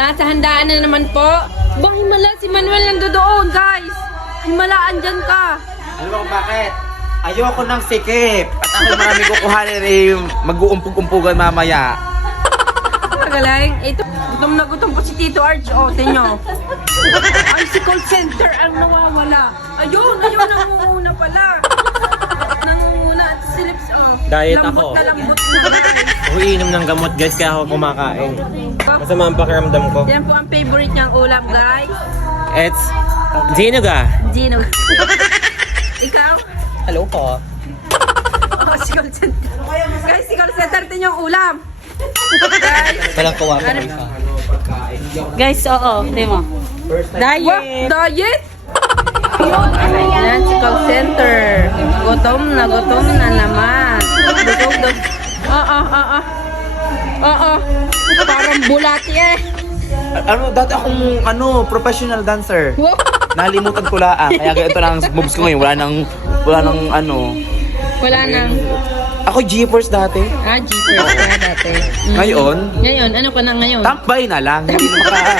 Nasa handaan na naman po. Ba, himala, si Manuel nandoon, guys. Himalaan dyan ka. Alam mo bakit? Ayoko ng sikip. At ako marami kukuhanin mag-uumpog-umpugan mamaya. Magaling. Ito, gutom na gutom po si Tito Arch. O, tinyo. Ay, si call center ang nawawala. Ayun, nangunguna pala. Nangunguna at si Lips, oh. Diet lambot ako. na lambot na, guys. Ako iinom ng gamot guys, kaya ako kumakain. Masama ang pakiramdam ko. Yan po ang favorite niyang ulam, guys. It's Zinuga. Gino. Ikaw? Hello po. Oh, si call center. Guys, si call center, ito yung ulam. Guys. Walang kawa ko Ano? isa. Guys, oo, di mo. What? Diet? Yan, si call center. Gutom na naman. Gutom. Oo. Parang bulati eh. Dati akong professional dancer. Wow. Nalimutan ko lang. Kaya ganito lang ang moves ko ngayon. Wala nang Wala nang. Ako G-Force dati. G-Force ka dati. Ngayon, Ngayon, ano pa na ngayon? tambay na lang. Hindi na maka...